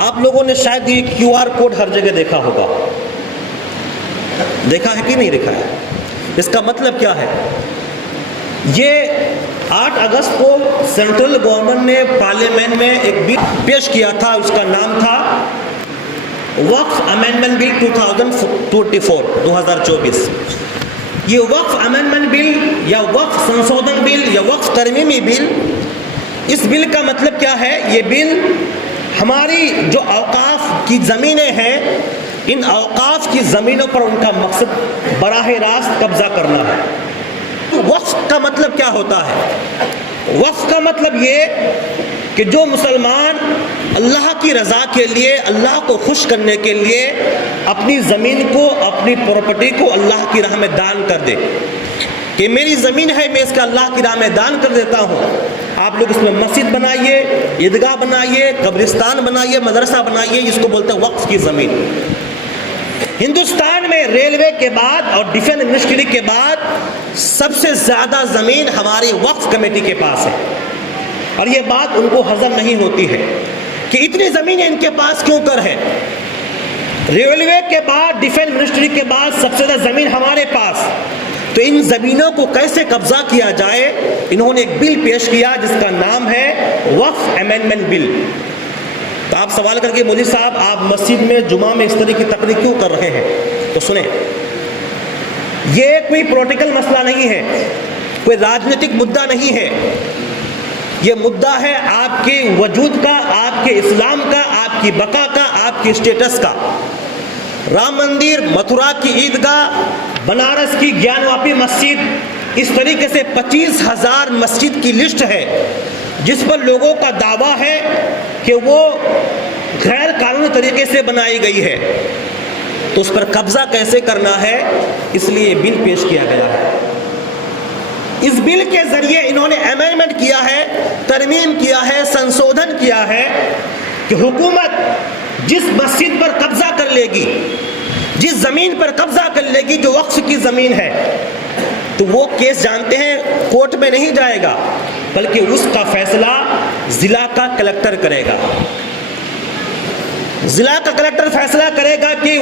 آپ لوگوں نے شاید یہ QR کوڈ ہر جگہ دیکھا ہوگا، دیکھا ہے کہ نہیں دیکھا ہے؟ اس کا مطلب کیا ہے؟ یہ 8 اگست کو سینٹرل گورنمنٹ نے پارلیمنٹ میں ایک بل پیش کیا تھا، اس کا نام تھا وقف امینڈمنٹ بل 2024۔ یہ وقف امینڈمنٹ بل یا وقف سنشودھن بل یا وقف ترمیمی بل، اس بل کا مطلب کیا ہے؟ یہ بل ہماری جو اوقاف کی زمینیں ہیں، ان اوقاف کی زمینوں پر ان کا مقصد براہ راست قبضہ کرنا ہے۔ وقف کا مطلب کیا ہوتا ہے؟ وقف کا مطلب یہ کہ جو مسلمان اللہ کی رضا کے لیے، اللہ کو خوش کرنے کے لیے اپنی زمین کو، اپنی پراپرٹی کو اللہ کی راہ میں دان کر دے، کہ میری زمین ہے، میں اس کا اللہ کی راہ میں دان کر دیتا ہوں، آپ لوگ اس میں مسجد بنائیے، عیدگاہ بنائیے، قبرستان بنائیے، مدرسہ بنائیے، جس کو بولتے ہیں وقف کی زمین۔ ہندوستان میں ریلوے کے بعد اور ڈیفنس منسٹری کے بعد سب سے زیادہ زمین ہماری وقف کمیٹی کے پاس ہے، اور یہ بات ان کو ہضم نہیں ہوتی ہے کہ اتنی زمینیں ان کے پاس کیوں کر ہے۔ ریلوے کے بعد، ڈیفنس منسٹری کے بعد سب سے زیادہ زمین ہمارے پاس، تو ان زمینوں کو کیسے قبضہ کیا جائے؟ انہوں نے ایک بل پیش کیا جس کا نام ہے وقف امینڈمنٹ بل۔ تو آپ سوال کر کے مولوی صاحب آپ مسجد میں جمعہ میں اس طرح کی تقریر کیوں کر رہے ہیں؟ تو سنیں، یہ کوئی پولیٹیکل مسئلہ نہیں ہے، کوئی راجنیتک مدعا نہیں ہے، یہ مدعا ہے آپ کے وجود کا، آپ کے اسلام کا، آپ کی بقا کا، آپ کی اسٹیٹس کا۔ رام مندر، متھرا کی عیدگاہ، بنارس کی گیان واپی مسجد، اس طریقے سے 25,000 مسجد کی لسٹ ہے جس پر لوگوں کا دعویٰ ہے کہ وہ غیر قانونی طریقے سے بنائی گئی ہے، تو اس پر قبضہ کیسے کرنا ہے، اس لیے بل پیش کیا گیا ہے۔ اس بل کے ذریعے انہوں نے امینڈمنٹ کیا ہے، ترمیم کیا ہے، سنشودھن کیا ہے کہ حکومت جس مسجد پر قبضہ کر لے گی، جس زمین پر قبضہ کر لے گی جو وقف کی زمین ہے، تو وہ کیس جانتے ہیں کورٹ میں نہیں جائے گا، بلکہ اس کا فیصلہ ضلع کا کلکٹر کرے گا۔ ضلع کا کلکٹر فیصلہ کرے گا کہ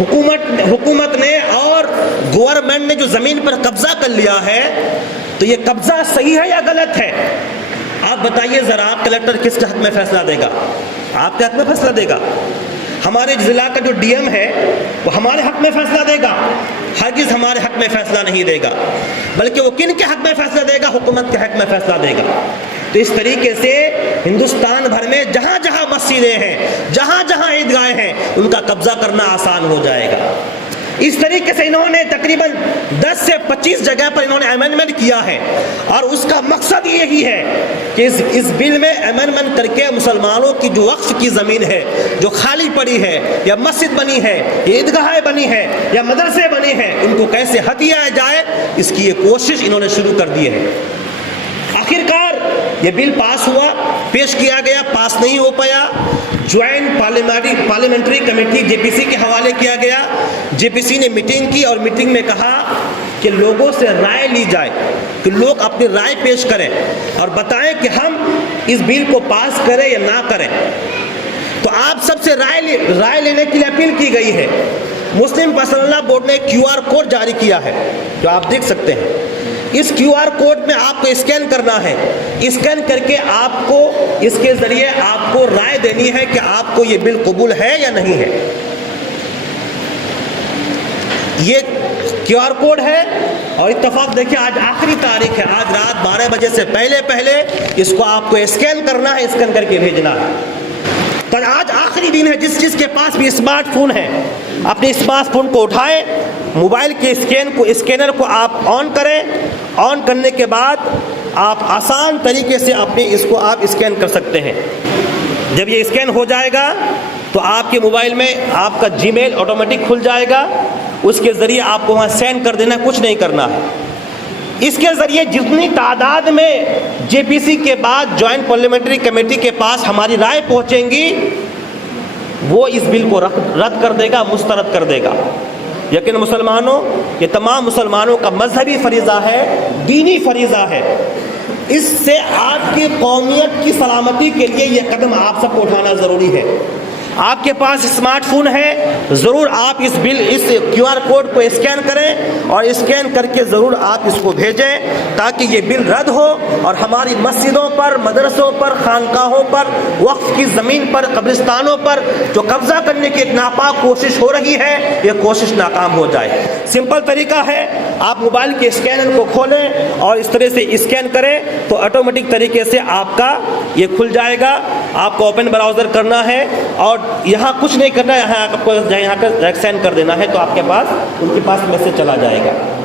حکومت نے اور گورنمنٹ نے جو زمین پر قبضہ کر لیا ہے تو یہ قبضہ صحیح ہے یا غلط ہے۔ آپ بتائیے ذرا، کلکٹر کس کے حق میں فیصلہ دے گا؟ آپ کے حق میں فیصلہ دے گا؟ ہمارے ضلع کا جو ڈی ایم ہے وہ ہمارے حق میں فیصلہ دے گا؟ ہرگز ہمارے حق میں فیصلہ نہیں دے گا، بلکہ وہ کن کے حق میں فیصلہ دے گا؟ حکومت کے حق میں فیصلہ دے گا۔ تو اس طریقے سے ہندوستان بھر میں جہاں جہاں مسجدیں ہیں، جہاں جہاں عیدگاہیں ہیں، ان کا قبضہ کرنا آسان ہو جائے گا۔ اس طریقے سے انہوں نے تقریباً 10 سے 25 جگہ پر انہوں نے امینڈمنٹ کیا ہے، اور اس کا مقصد یہی ہے کہ اس بل میں امینڈمنٹ کر کے مسلمانوں کی جو وقف کی زمین ہے، جو خالی پڑی ہے، یا مسجد بنی ہے، یا عیدگاہیں بنی ہے، یا مدرسے بنے ہیں، ان کو کیسے ہتھیایا جائے، اس کی یہ کوشش انہوں نے شروع کر دی ہے۔ آخرکار یہ بل پاس ہوا، پیش کیا گیا، پاس نہیں ہو پایا، جوائنٹ پارلیمنٹری کمیٹی JPC کے حوالے کیا گیا۔ JPC نے میٹنگ کی اور میٹنگ میں کہا کہ لوگوں سے رائے لی جائے، کہ لوگ اپنی رائے پیش کریں اور بتائیں کہ ہم اس بل کو پاس کریں یا نہ کریں۔ تو آپ سب سے رائے لینے کے لیے اپیل کی گئی ہے۔ مسلم پرسنل لا بورڈ نے QR کوڈ جاری کیا ہے، جو آپ دیکھ سکتے ہیں۔ اس QR کوڈ میں آپ کو اسکین کرنا ہے، اسکین کر کے آپ کو اس کے ذریعے آپ کو رائے دینی ہے کہ آپ کو یہ بل قبول ہے یا نہیں ہے۔ یہ QR کوڈ ہے، اور اتفاق دیکھیں آج آخری تاریخ ہے، آج رات 12 بجے سے پہلے اس کو آپ کو اسکین کرنا ہے، اسکین کر کے بھیجنا ہے۔ تو آج آخری دن ہے، جس کے پاس بھی اسمارٹ فون ہے اپنے اسمارٹ فون کو اٹھائیں، موبائل کے اسکینر کو آپ آن کریں، آن کرنے کے بعد آپ آسان طریقے سے اس کو آپ اسکین کر سکتے ہیں۔ جب یہ اسکین ہو جائے گا تو آپ کے موبائل میں آپ کا جی میل آٹومیٹک کھل جائے گا، اس کے ذریعے آپ کو وہاں سینڈ کر دینا، کچھ نہیں کرنا ہے۔ اس کے ذریعے جتنی تعداد میں JPC کے بعد جوائنٹ پارلیمنٹری کمیٹی کے پاس ہماری رائے پہنچیں گی، وہ اس بل کو رد کر دے گا، مسترد کر دے گا۔ یقین مسلمانوں، یہ تمام مسلمانوں کا مذہبی فریضہ ہے، دینی فریضہ ہے۔ اس سے آپ کی قومیت کی سلامتی کے لیے یہ قدم آپ سب کو اٹھانا ضروری ہے۔ آپ کے پاس اسمارٹ فون ہے، ضرور آپ اس QR کوڈ کو اسکین کریں اور اسکین کر کے ضرور آپ اس کو بھیجیں تاکہ یہ بل رد ہو اور ہماری مسجدوں پر، مدرسوں پر، خانقاہوں پر، وقف کی زمین پر، قبرستانوں پر جو قبضہ کرنے کی ایک ناپاک کوشش ہو رہی ہے یہ کوشش ناکام ہو جائے۔ سمپل طریقہ ہے، آپ موبائل کے اسکینر کو کھولیں اور اس طرح سے اسکین کریں تو آٹومیٹک طریقے سے آپ کا یہ کھل جائے گا۔ آپ کو اوپن براؤزر کرنا ہے اور یہاں کچھ نہیں کرنا ہے، یہاں آپ کو یہاں کا سینڈ کر دینا ہے تو آپ کے پاس ان کے پاس میسج چلا جائے گا۔